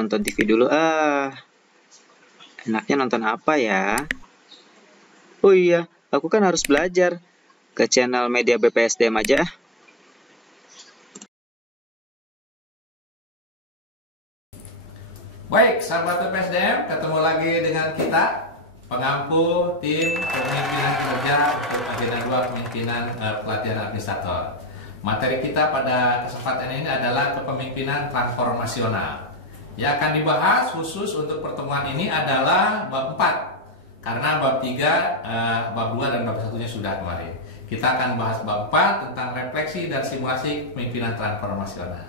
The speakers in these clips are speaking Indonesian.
Nonton TV dulu Enaknya nonton apa ya? Oh iya, aku kan harus belajar. Ke channel Media BPSDM aja. Baik, sahabat BPSDM, ketemu lagi dengan kita, pengampu tim kepemimpinan kinerja untuk agenda 2 kepemimpinan pelatihan administrator. Materi kita pada kesempatan ini adalah kepemimpinan transformasional. Yang akan dibahas khusus untuk pertemuan ini adalah bab 4. Karena bab 3, bab 2 dan bab 1-nya sudah kemarin. Kita akan bahas bab 4 tentang refleksi dan simulasi kepemimpinan transformasional.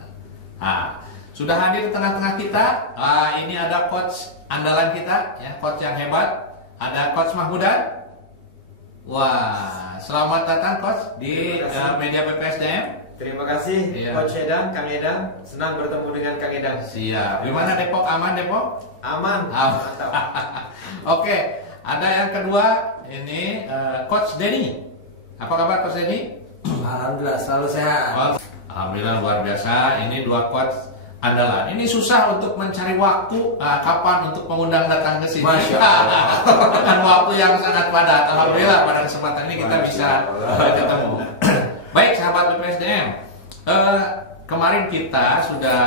Sudah hadir di tengah-tengah kita. Ini ada coach andalan kita, ya, coach yang hebat. Ada coach Mahmudan. Wah, selamat datang coach di Media BPSDM. Terima kasih, ya. Coach Edang, Kang Edang. Senang bertemu dengan Kang Edang. Siap. Gimana Depok? Aman Depok? Aman. Mantap. Oke, ada yang kedua. Ini Coach Denny. Apa kabar Coach Denny? Alhamdulillah, selalu sehat. Alhamdulillah, luar biasa. Ini dua coach andalan. Ini susah untuk mencari waktu kapan untuk mengundang datang ke sini. Masya Allah. Dengan waktu yang sangat padat. Alhamdulillah pada kesempatan ini kita bisa ketemu. Baik sahabat BPSDM, kemarin kita sudah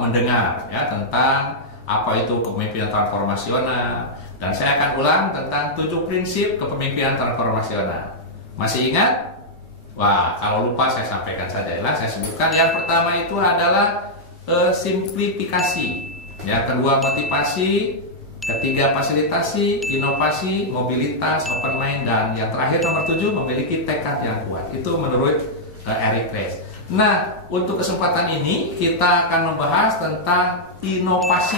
mendengar ya tentang apa itu kepemimpinan transformasional, dan saya akan ulang tentang 7 prinsip kepemimpinan transformasional. Masih ingat? Wah, kalau lupa saya sampaikan saja ya. Saya sebutkan yang pertama itu adalah simplifikasi, yang kedua motivasi, ketiga fasilitasi, inovasi, mobilitas, open mind, dan yang terakhir nomor 7 memiliki tekad yang kuat. Itu menurut Eric Ries. Nah, untuk kesempatan ini kita akan membahas tentang inovasi.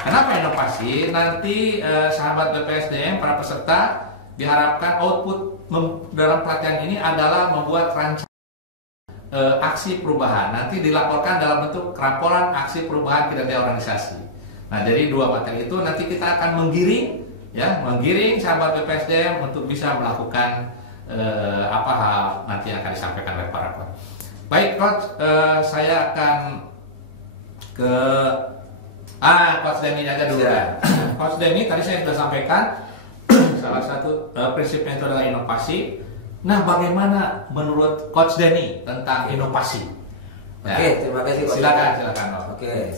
Kenapa inovasi? Nanti sahabat BPSDM, para peserta diharapkan output dalam pelatihan ini adalah membuat rancangan aksi perubahan. Nanti dilaporkan dalam bentuk laporan aksi perubahan kinerja organisasi. Nah, dari 2 materi itu nanti kita akan menggiring sahabat BPSDM untuk bisa melakukan apa hal nanti yang akan disampaikan oleh para coach. Baik coach, saya akan ke Coach Denny aja dulu ya. Coach Denny tadi saya sudah sampaikan salah satu prinsipnya itu adalah inovasi. Nah, bagaimana menurut Coach Denny tentang inovasi? Oke, terima kasih Coach. Silakan. Oke,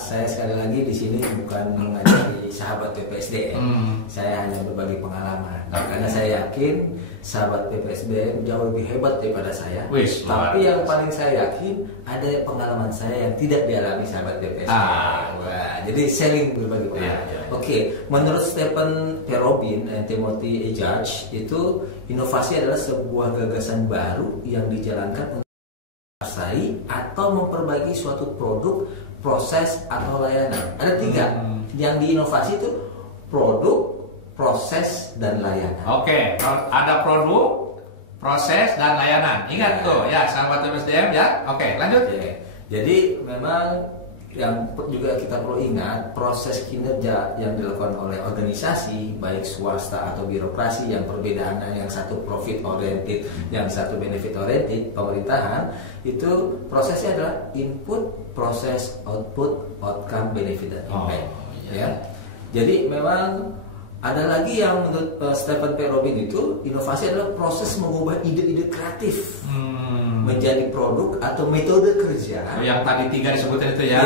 saya sekali lagi di sini bukan mengajari sahabat BPSDM. Saya hanya berbagi pengalaman. Karena saya yakin sahabat BPSDM jauh lebih hebat daripada saya. Tapi yang paling saya yakin ada pengalaman saya yang tidak dialami sahabat BPSDM. Jadi sharing berbagi pengalaman. Oke, menurut Stephen P. Robin dan Timothy E. Judge, itu inovasi adalah sebuah gagasan baru yang dijalankan untuk atau memperbaiki suatu produk, proses, atau layanan. Ada 3 yang diinovasi itu: produk, proses, dan layanan. Oke, ada produk, proses, dan layanan. Ingat tuh ya sahabat BPSDM ya. Oke, lanjut. Jadi memang yang juga kita perlu ingat, proses kinerja yang dilakukan oleh organisasi baik swasta atau birokrasi, yang perbedaannya yang satu profit oriented, yang satu benefit oriented, pemerintahan, itu prosesnya adalah input, proses, output, outcome, benefit, dan impact. Jadi memang ada lagi yang menurut Stephen P. Robin itu inovasi adalah proses mengubah ide-ide kreatif menjadi produk atau metode kerja. Yang tadi 3 disebutkan itu ya.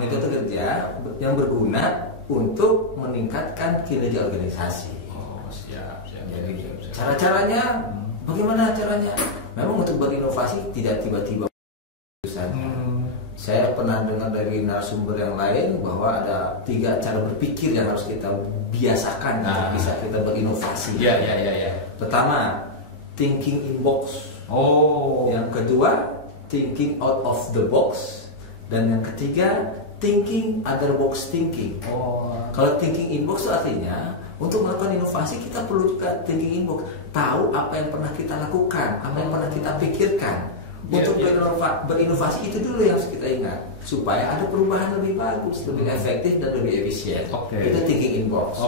Metode kerja yang berguna untuk meningkatkan kinerja organisasi. Siap. Jadi cara-caranya, bagaimana caranya? Memang untuk berinovasi tidak tiba-tiba. Saya pernah dengar dari narasumber yang lain bahwa ada 3 cara berpikir yang harus kita biasakan untuk bisa kita berinovasi. Pertama, thinking in box. Yang kedua, thinking out of the box. Dan yang ketiga, thinking other box thinking. Kalau thinking in box itu artinya untuk melakukan inovasi kita perlu juga thinking in box. Tahu apa yang pernah kita lakukan, apa yang pernah kita pikirkan. Untuk berinovasi itu dulu yang harus kita ingat, supaya ada perubahan lebih bagus, lebih efektif dan lebih efisien. Itu thinking in box.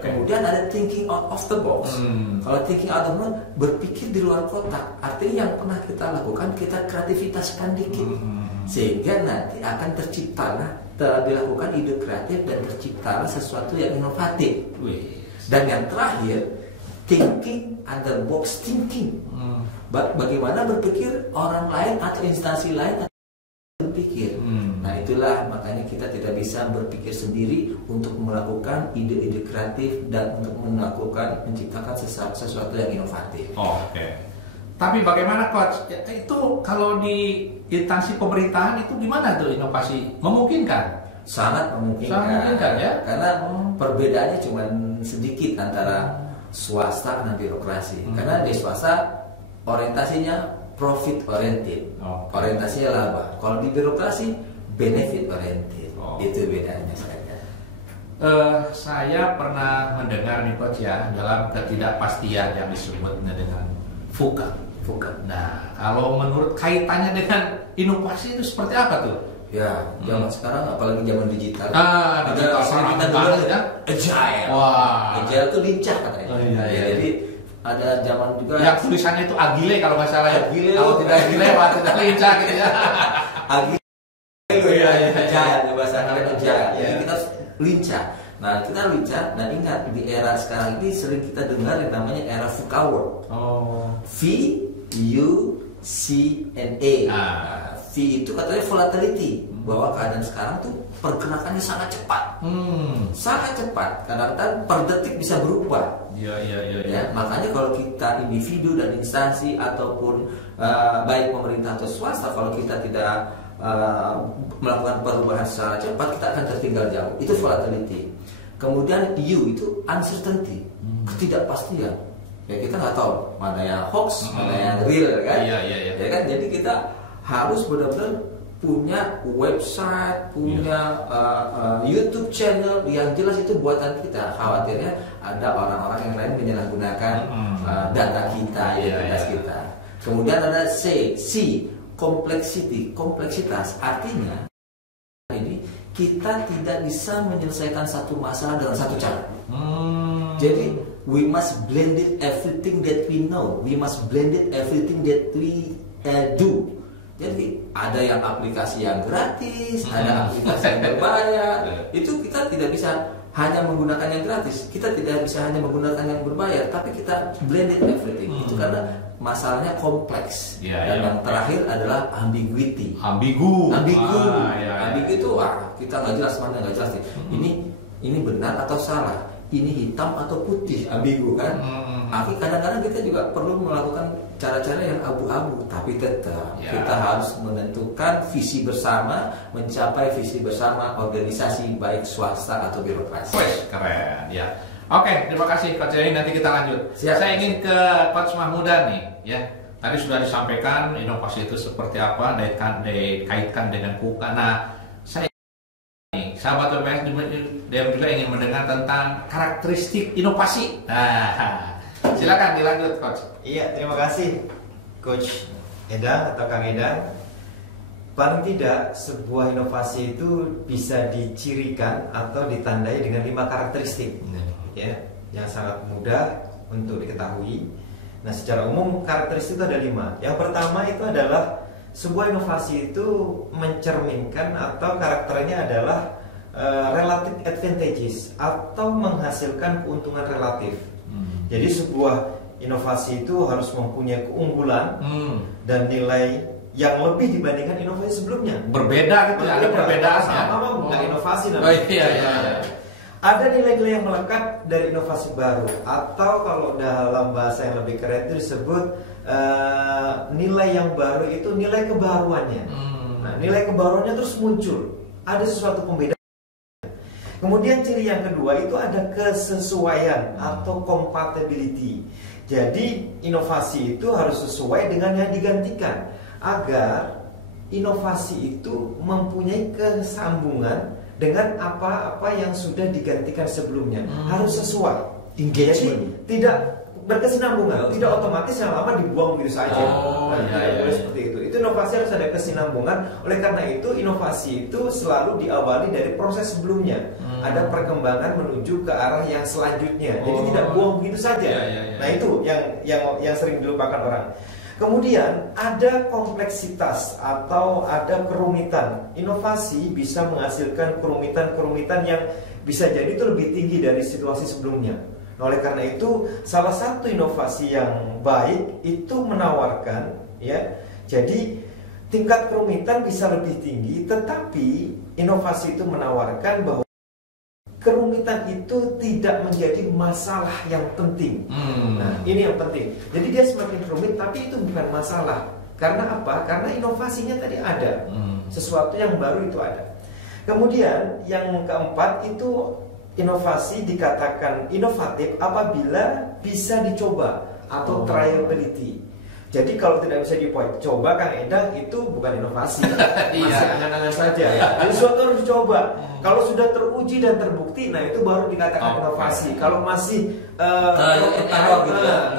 Kemudian ada thinking out of the box. Kalau thinking out of the box, berpikir di luar kotak. Artinya yang pernah kita lakukan, kita kreativitaskan dikit, sehingga nanti akan dilakukan ide kreatif dan terciptalah sesuatu yang inovatif. Dan yang terakhir, thinking under box thinking. Bagaimana berpikir orang lain atau instansi lain berpikir. Nah, itulah makanya kita tidak bisa berpikir sendiri untuk melakukan ide-ide kreatif dan untuk menciptakan sesuatu yang inovatif. Tapi bagaimana Coach? Itu kalau di instansi pemerintahan itu gimana tuh inovasi? Memungkinkan? Sangat memungkinkan ya. Karena perbedaannya cuma sedikit antara swasta dan birokrasi. Karena di swasta orientasinya profit oriented, orientasinya laba. Kalau di birokrasi benefit oriented, itu bedanya saja. Saya pernah mendengar nih Coach ya, dalam ketidakpastian yang disebutnya dengan VUCA. Nah, kalau menurut kaitannya dengan inovasi itu seperti apa tuh? Ya, zaman sekarang apalagi zaman digital. Digital kita dulu ya, agile. Agile itu lincah katanya. Jadi ada zaman juga yang tulisannya itu agile kalau nggak salah ya. Kalau tidak agile, tidak lincah gitu ya. Agile agile, bahasa agile. Jadi kita lincah. Nah, kita lincah. Nah, ingat di era sekarang ini sering kita dengar yang namanya era VUCA world. VUCNA. V itu katanya volatility, bahwa keadaan sekarang tuh pergerakannya sangat cepat. Sangat cepat. Kadang-kadang per detik bisa berubah. Ya, makanya kalau kita individu dan instansi ataupun baik pemerintah atau swasta, kalau kita tidak melakukan perubahan secara cepat, kita akan tertinggal jauh. Itu volatility. Kemudian U itu uncertainty, ketidakpastian. Ya, kita nggak tahu mana yang hoax, mana yang real, kan? Ya kan, jadi kita harus benar-benar punya website, punya YouTube channel yang jelas itu buatan kita. Khawatirnya ada orang-orang yang lain menyalahgunakan data kita, identitas kita. Kemudian ada C, kompleksitas. Artinya ini kita tidak bisa menyelesaikan satu masalah dengan satu cara. Jadi we must blend it everything that we know. We must blend it everything that we do. Jadi ada yang aplikasi yang gratis, ada aplikasi yang berbayar. Itu kita tidak bisa hanya menggunakan yang gratis. Kita tidak bisa hanya menggunakan yang berbayar, tapi kita blended everything. Itu karena masalahnya kompleks. Dan yang terakhir adalah ambiguity. Ambigu itu kita nggak jelas mana nggak jelas. Ini benar atau salah. Ini hitam atau putih, ambigu kan? Kadang-kadang kita juga perlu melakukan cara-cara yang abu-abu, tapi tetap kita harus menentukan visi bersama, mencapai visi bersama organisasi baik swasta atau birokrasi. Keren ya. Oke, terima kasih Coach Jerry. Nanti kita lanjut. Saya ingin ke Coach Mahmudan nih, ya. Tadi sudah disampaikan inovasi itu seperti apa, dikaitkan dengan VUCA. Nah, sahabat WPS dia juga ingin mendengar tentang karakteristik inovasi. Nah, silakan dilanjut Coach. Iya, terima kasih Coach Edan atau Kang Edan. Paling tidak sebuah inovasi itu bisa dicirikan atau ditandai dengan 5 karakteristik, ya, yang sangat mudah untuk diketahui. Nah, secara umum karakteristik itu ada 5. Yang pertama itu adalah sebuah inovasi itu mencerminkan atau karakternya adalah relative advantages atau menghasilkan keuntungan relatif. Jadi sebuah inovasi itu harus mempunyai keunggulan dan nilai yang lebih dibandingkan inovasi sebelumnya. Berbeda gitu ya, ada perbedaan. Sama bukan inovasi namanya. Ada nilai-nilai yang melekat dari inovasi baru, atau kalau dalam bahasa yang lebih keren itu disebut nilai yang baru itu nilai kebaruannya. Nah, nilai kebaruannya terus muncul, ada sesuatu pembeda. Kemudian ciri yang kedua itu ada kesesuaian atau compatibility. Jadi inovasi itu harus sesuai dengan yang digantikan, agar inovasi itu mempunyai kesambungan dengan apa-apa yang sudah digantikan sebelumnya. Harus sesuai. Engagement. Jadi tidak berkesinambungan, tidak otomatis yang lama dibuang begitu saja. Seperti itu. Itu inovasi harus ada kesinambungan. Oleh karena itu inovasi itu selalu diawali dari proses sebelumnya. Ada perkembangan menuju ke arah yang selanjutnya. Jadi tidak buang begitu saja. Nah itu yang sering dilupakan orang. Kemudian ada kompleksitas atau ada kerumitan. Inovasi bisa menghasilkan kerumitan-kerumitan yang bisa jadi itu lebih tinggi dari situasi sebelumnya. Nah, oleh karena itu salah satu inovasi yang baik itu menawarkan, ya, jadi tingkat kerumitan bisa lebih tinggi, tetapi inovasi itu menawarkan bahwa kerumitan itu tidak menjadi masalah yang penting. Nah, ini yang penting. Jadi dia semakin rumit, tapi itu bukan masalah. Karena apa? Karena inovasinya tadi ada. Sesuatu yang baru itu ada. Kemudian yang keempat itu inovasi dikatakan inovatif apabila bisa dicoba atau triability. Jadi kalau tidak bisa dicoba, Kang Endang, itu bukan inovasi. Masih angan-angan saja. Jadi sesuatu harus dicoba. Kalau sudah teruji dan terbukti, nah itu baru dikatakan inovasi. Kalau masih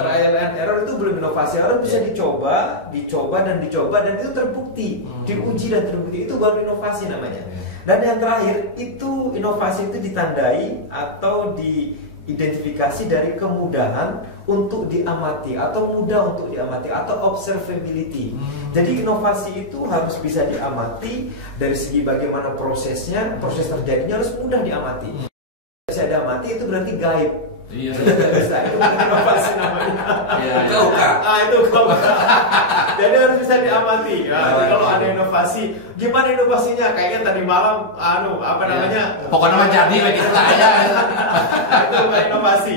trial and error itu belum inovasi. Harus bisa dicoba dan itu terbukti, diuji dan terbukti, itu baru inovasi namanya. Dan yang terakhir itu inovasi itu ditandai atau diidentifikasi dari kemudahan untuk diamati atau mudah untuk diamati atau observability. Jadi inovasi itu harus bisa diamati dari segi bagaimana prosesnya, proses terjadinya harus mudah diamati. Bisa diamati itu berarti gaib. Iya. Bisa, itu inovasi namanya. Itu Jadi harus bisa diamati. Nah, kalau ada inovasi, gimana inovasinya? Kayaknya tadi malam, Pokoknya mah jadi begitu aja. Itu bukan inovasi.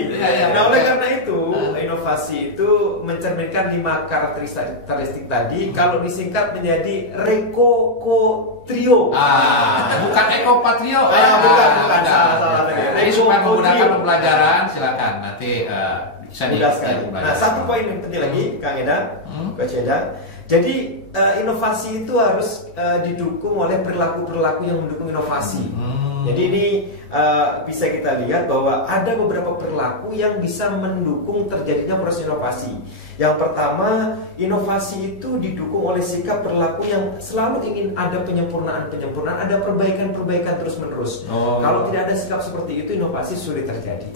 Nah, oleh karena itu, inovasi itu mencerminkan 5 karakteristik tadi. Kalau disingkat menjadi Rekokotrio. Bukan Ekopatrio. Bukan. Salah lagi. Jadi supaya menggunakan pembelajaran, silakan nanti bisa mudah sekali. Nah, satu poin yang penting lagi, Kang Endang, Coach Endang. Jadi inovasi itu harus didukung oleh perilaku-perilaku yang mendukung inovasi. Jadi ini bisa kita lihat bahwa ada beberapa perilaku yang bisa mendukung terjadinya proses inovasi. Yang pertama, inovasi itu didukung oleh sikap perilaku yang selalu ingin ada penyempurnaan, ada perbaikan terus-menerus. Kalau tidak ada sikap seperti itu, inovasi sulit terjadi.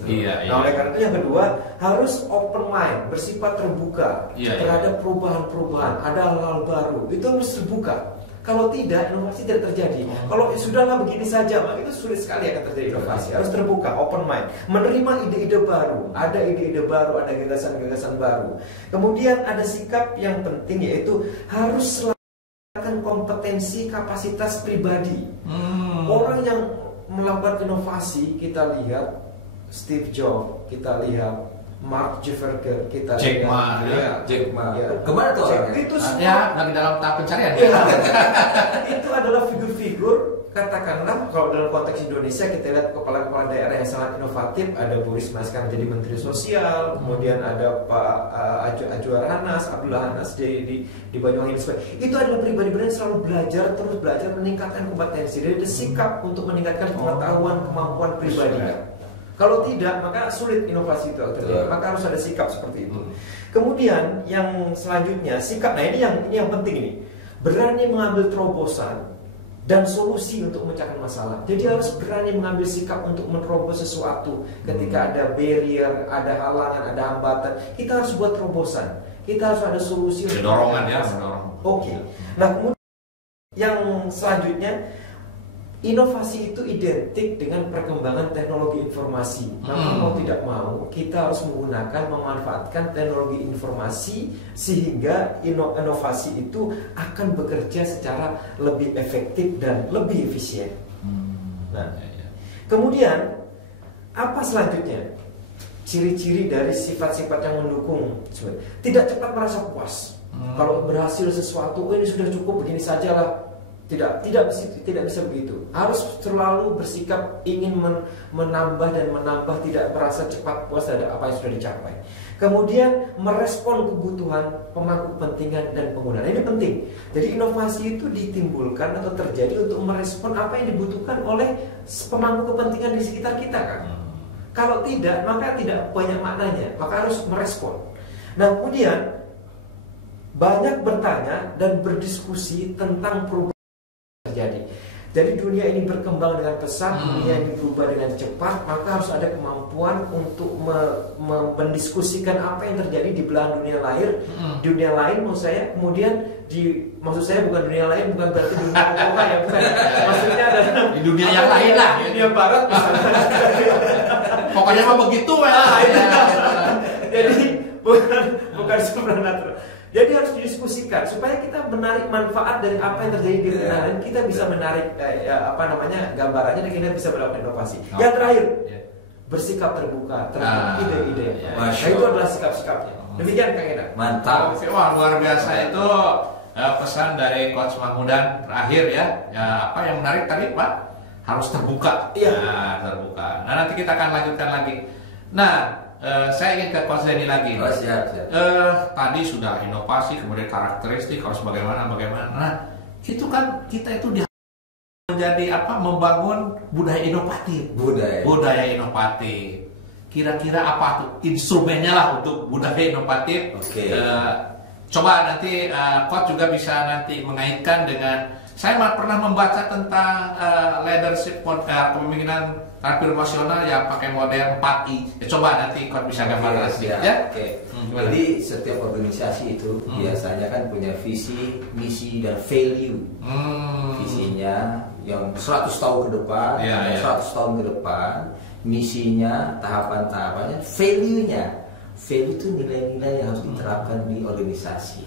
Nah, oleh karena itu yang kedua, harus open mind, bersifat terbuka terhadap perubahan-perubahan, ada hal-hal baru. Itu harus terbuka. Kalau tidak, inovasi tidak terjadi. Kalau sudahlah begini saja, maka itu sulit sekali akan terjadi inovasi. Harus terbuka, open mind, menerima ide-ide baru. Ada ide-ide baru, ada gagasan-gagasan baru. Kemudian ada sikap yang penting, yaitu harus selalu kompetensi, kapasitas pribadi. Orang yang melakukan inovasi, kita lihat Steve Jobs, kita lihat Mark Zuckerberg, kita Jack Ma. Kemana tuh orangnya? Itu lagi dalam tahap pencarian. Itu adalah figur-figur, katakanlah kalau dalam konteks Indonesia kita lihat kepala-kepala daerah yang sangat inovatif. Ada Bu Risma sekarang jadi Menteri Sosial, kemudian ada Pak Ajuar Hanas, Abdullah Hanas di Banyuwangi. Itu adalah pribadi-pribadi yang selalu terus belajar meningkatkan kompetensi, dari sikap untuk meningkatkan pengetahuan, kemampuan pribadinya. Kalau tidak, maka sulit inovasi itu terjadi. Maka harus ada sikap seperti itu. Kemudian yang selanjutnya, sikap. Nah, ini yang penting ini. Berani mengambil terobosan dan solusi untuk memecahkan masalah. Jadi harus berani mengambil sikap untuk menerobos sesuatu. Ketika ada barrier, ada halangan, ada hambatan, kita harus buat terobosan. Kita harus ada solusi. Dorongan ya. Oke. Nah, kemudian yang selanjutnya, inovasi itu identik dengan perkembangan teknologi informasi. Maka mau tidak mau, kita harus memanfaatkan teknologi informasi sehingga inovasi itu akan bekerja secara lebih efektif dan lebih efisien. Nah, kemudian apa selanjutnya? Ciri-ciri dari sifat-sifat yang mendukung. Tidak cepat merasa puas. Kalau berhasil sesuatu, ini sudah cukup, begini sajalah. Tidak bisa begitu. Harus selalu bersikap ingin menambah, tidak merasa cepat puas terhadap apa yang sudah dicapai. Kemudian merespon kebutuhan pemangku kepentingan dan pengguna. Ini penting. Jadi inovasi itu ditimbulkan atau terjadi untuk merespon apa yang dibutuhkan oleh pemangku kepentingan di sekitar kita, kan? Kalau tidak, maka tidak banyak maknanya. Maka harus merespon. Nah, kemudian banyak bertanya dan berdiskusi tentang perubahan yang terjadi. Jadi dunia ini berkembang dengan pesat, dunia ini berubah dengan cepat, maka harus ada kemampuan untuk mendiskusikan apa yang terjadi di belahan dunia lahir, dunia lain maksud saya. Kemudian maksud saya bukan dunia lain, bukan berarti dunia Papua ya, bukan. Maksudnya ada di dunia yang lain lah, dunia barat misalnya. Pokoknya mah begitu ya. Jadi bukan supernatural. Jadi harus didiskusikan supaya kita menarik manfaat dari apa yang terjadi di dunia lain. Kita bisa menarik gambarannya dan kita bisa melakukan inovasi. Yang terakhir, bersikap terbuka terhadap ide-ide. Nah, itu adalah sikap-sikapnya. Demikian Kang Eda. Mantap. Wah, luar biasa itu pesan dari Coach Mahmudan terakhir ya. Apa yang menarik tadi Pak? Harus terbuka. Iya. Nah, terbuka. Nah, nanti kita akan lanjutkan lagi. Nah, saya ingin ke Coach Denny lagi. Oh, siap. Tadi sudah inovasi, kemudian karakteristik harus bagaimana. Nah, itu kan kita itu menjadi membangun budaya inovatif. Budaya inovatif. Kira-kira apa tuh instrumennya lah untuk budaya inovatif? Oke. Coba nanti Coach juga bisa nanti mengaitkan dengan. Saya pernah membaca tentang leadership kepemimpinan transformasional yang pakai model 4I. Coba nanti Coach bisa gambarkan sedikit ya. Jadi setiap organisasi itu biasanya kan punya visi, misi dan value. Visinya yang 100 tahun ke depan, 100 tahun ke depan, misinya, tahapan-tahapannya, value-nya. Value itu nilai-nilai yang harus diterapkan di organisasi.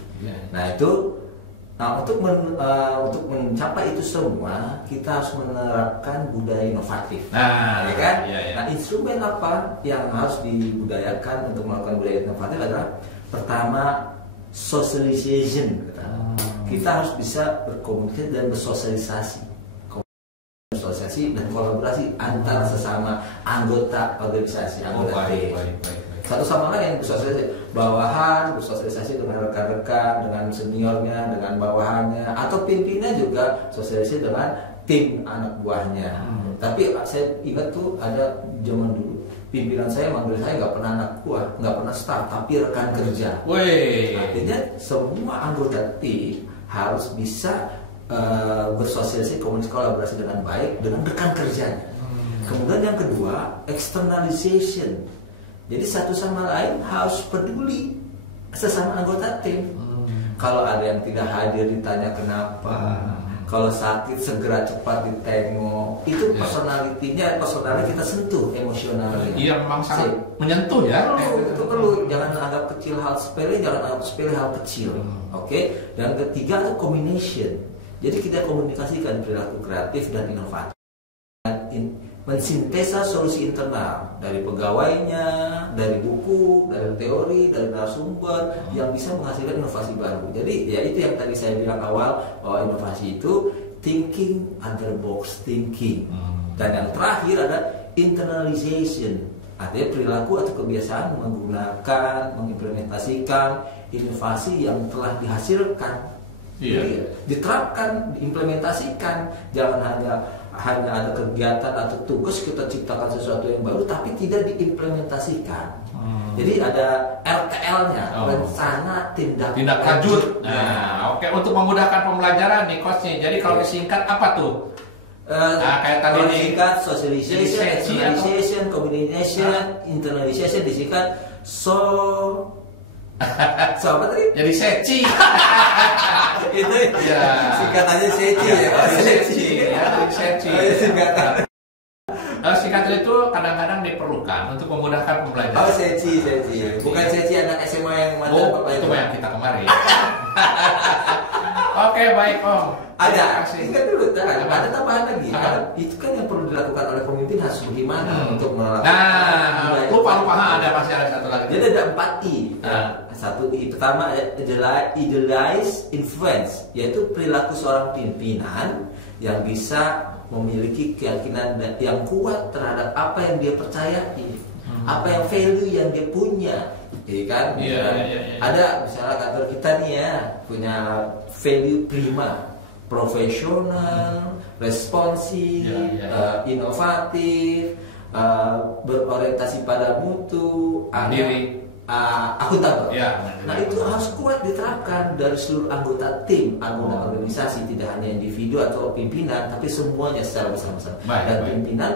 Nah, itu untuk mencapai itu semua kita harus menerapkan budaya inovatif. Nah, ya kan? Nah, instrumen apa yang harus dibudayakan untuk melakukan budaya inovatif adalah pertama socialization. Kita harus bisa berkomunikasi dan bersosialisasi. Dan kolaborasi antara sesama anggota organisasi, anggota tim. Satu sama lain bersosialisasi, bawahan bersosialisasi dengan rekan-rekan, dengan seniornya, dengan bawahannya, atau pimpinan juga sosialisasi dengan tim anak buahnya. Tapi saya ingat tuh ada zaman dulu pimpinan saya manggil saya nggak pernah anak buah, nggak pernah staff, tapi rekan kerja. Artinya semua anggota tim harus bisa bersosialisasi, komunikasi, kolaborasi dengan baik dengan rekan kerjanya. Kemudian yang kedua, externalization. Jadi satu sama lain harus peduli sesama anggota tim. Kalau ada yang tidak hadir ditanya kenapa. Kalau sakit segera cepat ditengok. Itu personality kita sentuh emosionalnya. Iya, memang sangat menyentuh ya. Itu perlu. Jangan anggap kecil hal sepele, jangan anggap sepele hal kecil. Oke. Dan ketiga itu combination. Jadi kita komunikasikan perilaku kreatif dan inovatif. Mensintesa solusi internal dari pegawainya, dari buku, dari teori, dari narasumber yang bisa menghasilkan inovasi baru. Jadi ya itu yang tadi saya bilang awal bahwa inovasi itu thinking under box thinking. Dan yang terakhir ada internalization, artinya perilaku atau kebiasaan menggunakan, mengimplementasikan inovasi yang telah dihasilkan. Jadi, diterapkan, diimplementasikan, jangan hanya ada kegiatan atau tugas kita ciptakan sesuatu yang baru tapi tidak diimplementasikan. Jadi ada RTL-nya, rencana tindak lanjut. Nah, oke, untuk memudahkan pembelajaran nih Coach nih. Jadi kalau disingkat apa tuh? Kayak tadi disingkat socialization, externalization, combination, internalization disingkat apa tadi? Jadi seci. Itu ya. Singkatannya seci ya. Seci. Singkatan itu kadang-kadang diperlukan untuk memudahkan pembelajaran. Seci. Bukan seci anak SMA yang mantan Bapak itu yang kita kemarin. Oke, baik Om. Ada. Ingat dulu, ada tambahan lagi. Itu kan yang perlu dilakukan oleh pemimpin harus bagaimana untuk melakukan. Lupa ada pasti ada satu lagi. Jadi ada 4I. Satu I pertama idealize influence, yaitu perilaku seorang pimpinan yang bisa memiliki keyakinan yang kuat terhadap apa yang dia percayai, apa yang value yang dia punya. Iya kan? Ada misalnya kantor kita nih ya punya value prima, profesional, responsif, inovatif, berorientasi pada mutu, akuntabel. Ya, Nah itu harus kuat diterapkan dari seluruh anggota tim, anggota organisasi, tidak hanya individu atau pimpinan, tapi semuanya secara bersama-sama. Dan pimpinan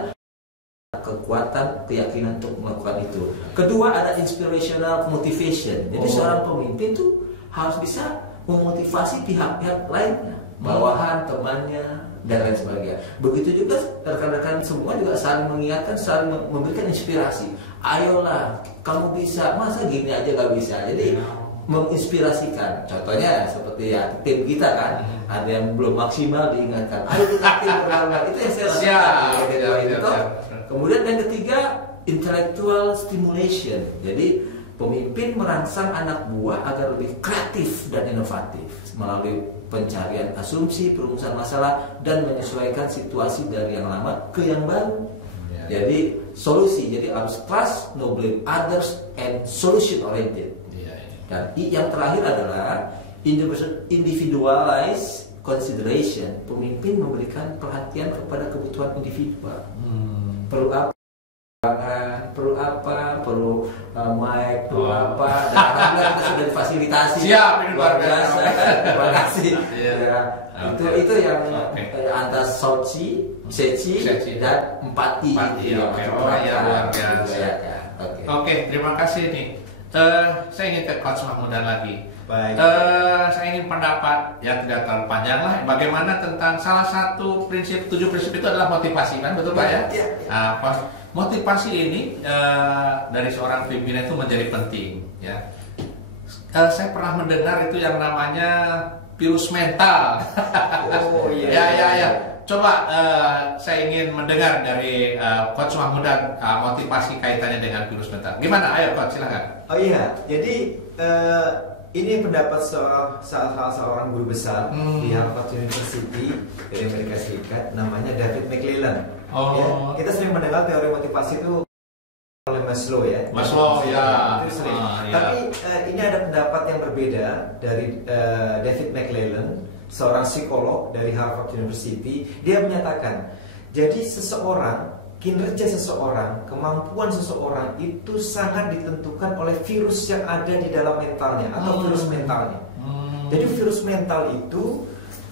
kekuatan, keyakinan untuk melakukan itu. Kedua ada inspirational motivation. Jadi seorang pemimpin itu harus bisa memotivasi pihak-pihak lainnya, bawahan, temannya, dan lain sebagainya. Begitu juga rekan-rekan semua juga saling mengingatkan, saling memberikan inspirasi. Ayolah, kamu bisa, masa gini aja gak bisa. Jadi menginspirasikan. Contohnya seperti ya tim kita kan, ada yang belum maksimal diingatkan. Ayo kita tim berlanggar. Itu yang saya rasakan. Kemudian yang ketiga intellectual stimulation. Jadi pemimpin merangsang anak buah agar lebih kreatif dan inovatif melalui pencarian asumsi, perumusan masalah, dan menyesuaikan situasi dari yang lama ke yang baru. Jadi solusi, jadi harus trust, no blame others, and solution oriented. Dan yang terakhir adalah individualized consideration. Pemimpin memberikan perhatian kepada kebutuhan individual. Perlu apa? Perlu apa? Perlu mic, perlu apa? Dan alhamdulillah kita sudah difasilitasi. Siap, ini luar biasa. Terima kasih. Itu yang antara soci, seci, dan empati. Luar biasa. Oke, terima kasih nih. Saya ingin ke Coach Mahmudan lagi. Baik. Saya ingin pendapat yang tidak terlalu panjang lah. Bagaimana tentang salah satu prinsip, 7 prinsip itu adalah motivasi, kan betul Pak ya? Motivasi ini dari seorang pimpinan itu menjadi penting. Ya. Saya pernah mendengar itu yang namanya virus mental. Oh iya. Ya. Coba saya ingin mendengar dari Coach Mahmudan motivasi kaitannya dengan virus mental. Gimana? Ayo Coach, silakan. Oh iya, jadi ini pendapat salah seorang guru besar di Harvard University dari Amerika Serikat, namanya David McClelland. Ya, kita sering mendengar teori motivasi itu oleh Maslow ya. Maslow ya. Itu sering. Tapi ini ada pendapat yang berbeda dari David McClelland, seorang psikolog dari Harvard University. Dia menyatakan, jadi kinerja seseorang, kemampuan seseorang itu sangat ditentukan oleh virus yang ada di dalam mentalnya atau virus mentalnya. Jadi virus mental itu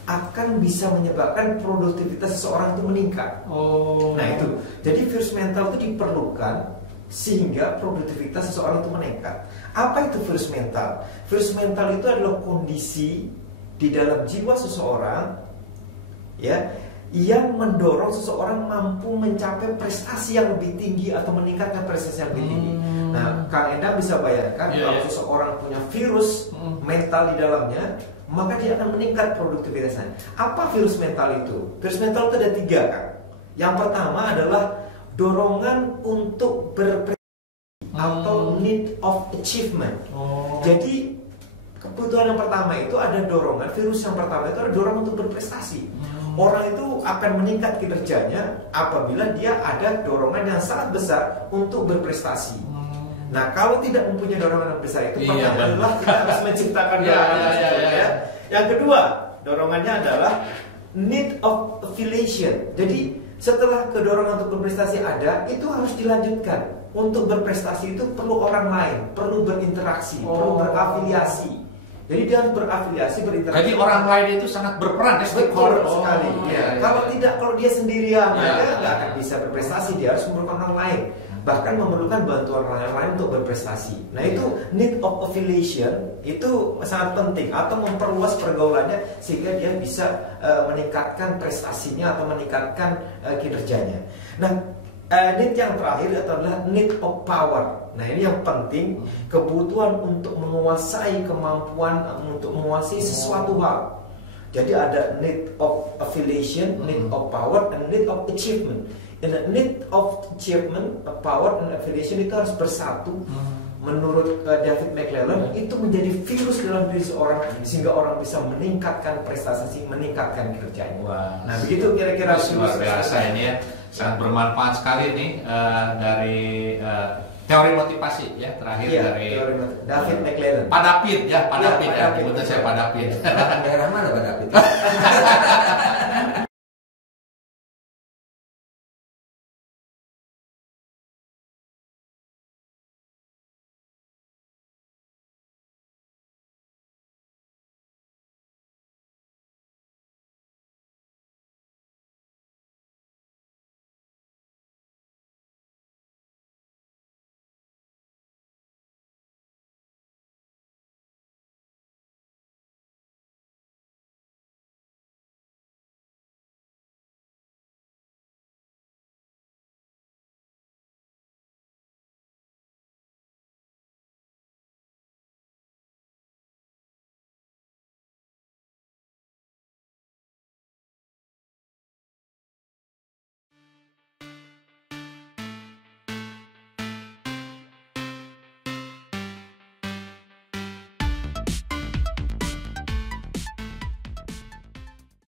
akan bisa menyebabkan produktivitas seseorang itu meningkat. Nah itu, jadi virus mental itu diperlukan sehingga produktivitas seseorang itu meningkat. Apa itu virus mental? Virus mental itu adalah kondisi di dalam jiwa seseorang, ya, yang mendorong seseorang mampu mencapai prestasi yang lebih tinggi atau meningkatkan prestasi yang lebih tinggi. Nah, Kang Endang bisa bayangkan kalau seseorang punya virus mental di dalamnya, maka dia akan meningkat produktivitasnya. Apa virus mental itu? Virus mental itu ada 3 kan. Yang pertama adalah dorongan untuk berprestasi atau need of achievement. Jadi kebutuhan yang pertama itu ada dorongan, virus yang pertama itu ada dorongan untuk berprestasi. Orang itu akan meningkat kinerjanya apabila dia ada dorongan yang sangat besar untuk berprestasi. Nah, kalau tidak mempunyai dorongan yang besar itu, adalah kita harus menciptakan dorongan tersebut. Yang kedua, dorongannya adalah need of affiliation. Jadi setelah kedorongan untuk berprestasi ada, itu harus dilanjutkan. Untuk berprestasi itu perlu orang lain, perlu berinteraksi, perlu berafiliasi. Jadi dia harus berafiliasi, berinteraksi. Jadi orang lain itu sangat berperan, betul sekali. Kalau dia sendirian, dia nggak akan bisa berprestasi. Dia harus memerlukan orang lain, bahkan memerlukan bantuan orang lain untuk berprestasi. Nah itu need of affiliation itu sangat penting, atau memperluas pergaulannya sehingga dia bisa meningkatkan prestasinya atau meningkatkan kinerjanya. Nah, need yang terakhir adalah need of power. Nah ini yang penting, kebutuhan untuk menguasai, kemampuan untuk menguasai sesuatu hal. Jadi ada need of affiliation, need of power, and need of achievement. And need of achievement, power, and affiliation itu harus bersatu. Menurut David McClelland, itu menjadi virus dalam diri seorang sehingga orang bisa meningkatkan prestasi, meningkatkan kinerjanya. Nah begitu kira-kira. Luar biasa ini ya, sangat bermanfaat sekali nih dari teori motivasi ya, terakhir dari David McClelland. Pak David ya, Pak David ya, kebetulan saya Pak David. Daerah mana Pak David?